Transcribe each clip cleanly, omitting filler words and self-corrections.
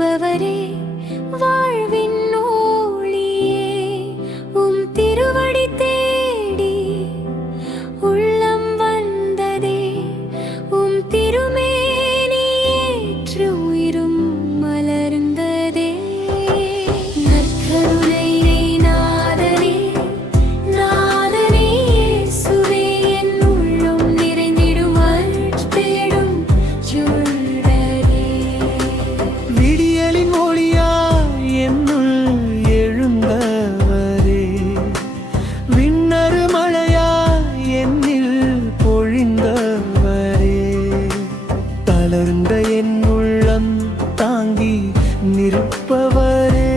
பொழிபவரே வாழ்வின் ஒளியே உம் திருவடி தேடி உள்ளம் வந்ததே உம் திருமேனி ஏற்று உயிரும் மலர்ந்ததே நற்கருணை நாதனே நாதனே இயேசுவே என் உள்ளம் நிறைந்திடும் அருட்பெரும் சுடரே விடியலின் ஒளியா என்னுள் எழுந்தவரே விண்ணரு மழையா என்னில் பொழிந்தவரே தளர்ந்த என் உள்ளம் தாங்கி நிற்பவரே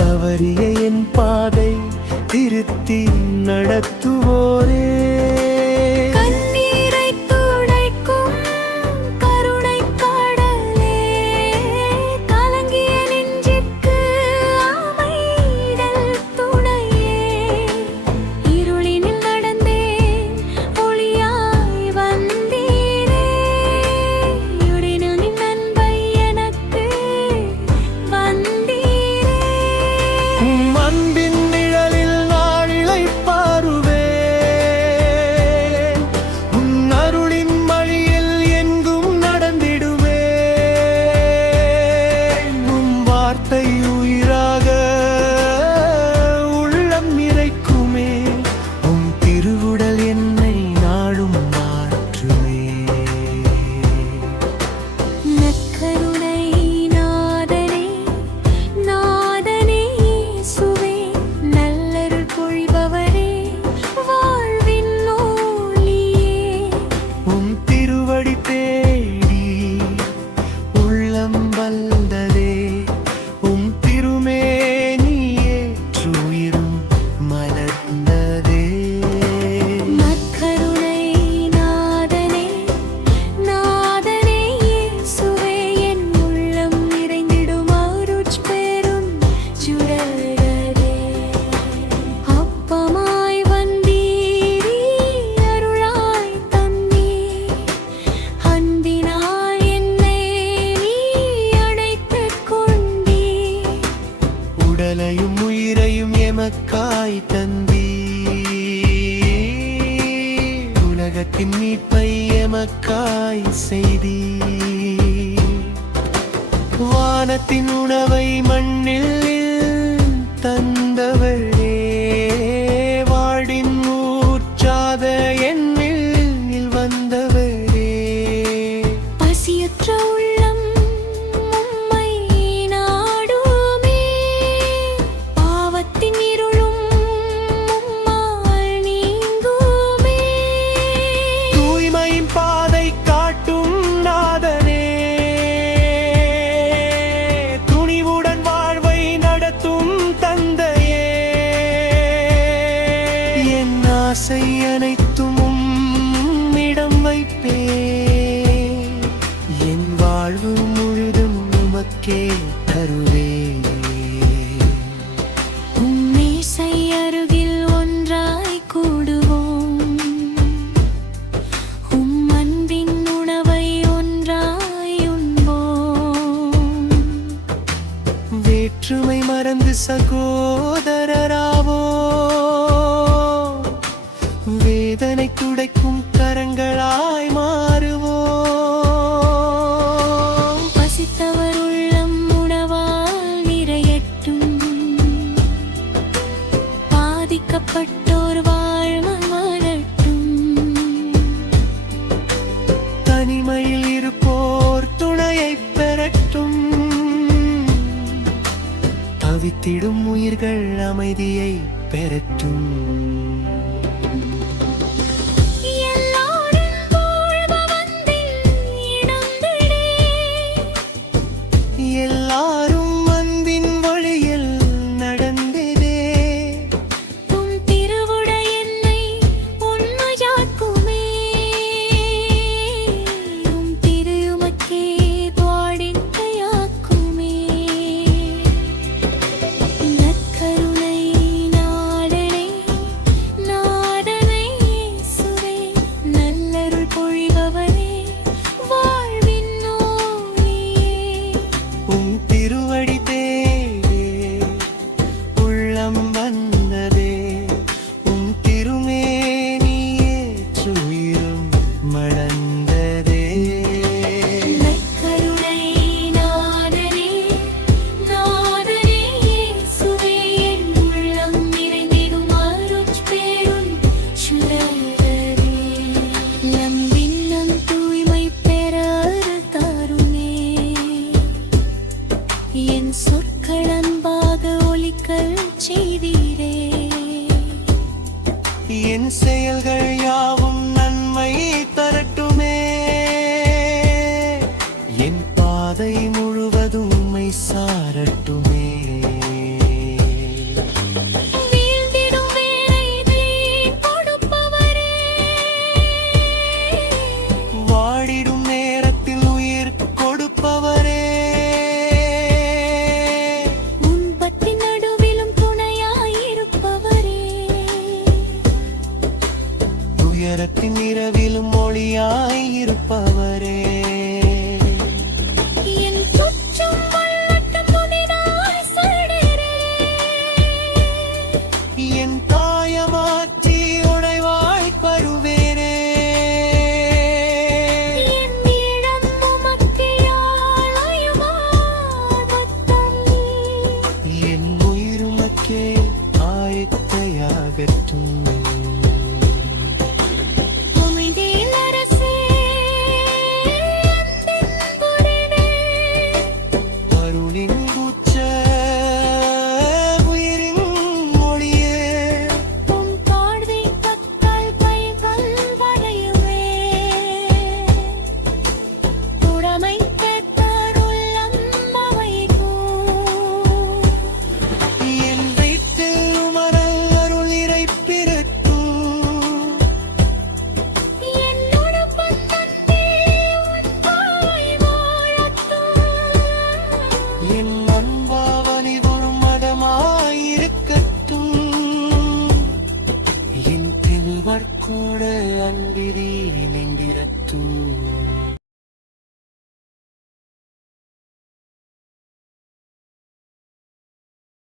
தவறிய என் பாதை திருத்தி நடத்துவோரே கண்ணீரை துடைக்கும் கருணைக் கடலே கலங்கிய நெஞ்சுக்கு அமைதல் துணையே இருளினில் நடந்தேன் ஒளியாய் வந்தீரே இருளினில் நின் அன்பை எனக்கு வந்தீரே உம் அன்பின் நிழலில் நான் இளைப்பாறுவேன் உன் அருளின் வழியில் எங்கும் நடந்திடுவேன் உம் வார்த்தை உயிராக உள்ளம் நிறைக்குமே உம் திருவுடல் என்னை நாளும் மாற்றுமே நற்கருணை நாதனே நாதனே இயேசுவே நல்லருள் பொழிபவரே வாழ்வின் ஒளியே உம் திருவடி தேடி உள்ளம் வந்ததே உம் திருமேனி ஏற்றுயிரும் மலர்ந்ததே நற்கருணை நாதனே நாதனே இயேசுவே என் உள்ளம் நிறைந்திடும் அருட்பெரும் சுடரே அப்பமாய் வந்தீரே அருளாய் தந்தீர் அன்பினால் என்னை நீ அணைத்துக் கொண்டீர் உடலையும் உயிரையும் எமக்காய் தந்தீ உலகத்தின் மீட்பை எமக்காய் செய்தீ வானத்தின் உணவை மண்ணில் தந்தவளே வாடின் ஊற்றாத என்னில் வந்தவரே பசியுற்ற உள்ளம் உம்மை நாடுமே பாவத்தின் இருளும் உம்மால் நீங்குமே தூய்மையின் பாதை காட்டும் நாதனே துணிவுடன் வாழ்வை நடத்தும் தந்தையே என் ஆசை அனைத்தும் உம்மிடம் வைப்பே என் வாழ்வு முழுதும் உமக்கே தருவே உம் மேசை அருகில் ஒன்றாய் கூடுவோம் உம் அன்பின் உணவை ஒன்றாய் உண்போம் வேற்றுமை மறந்து சகோதரராவோ வேதனை துடைக்கும் கரங்களாய் மாறுவோம் பசித்தவர் உள்ளம் உணவால் நிறையட்டும் பாதிக்கப்பட்டோர் வாழ்வு மலரட்டும் தனிமையில் இருப்போர் துணையை பெறட்டும் தவித்திடும் உயிர்கள் அமைதியை பெறட்டும்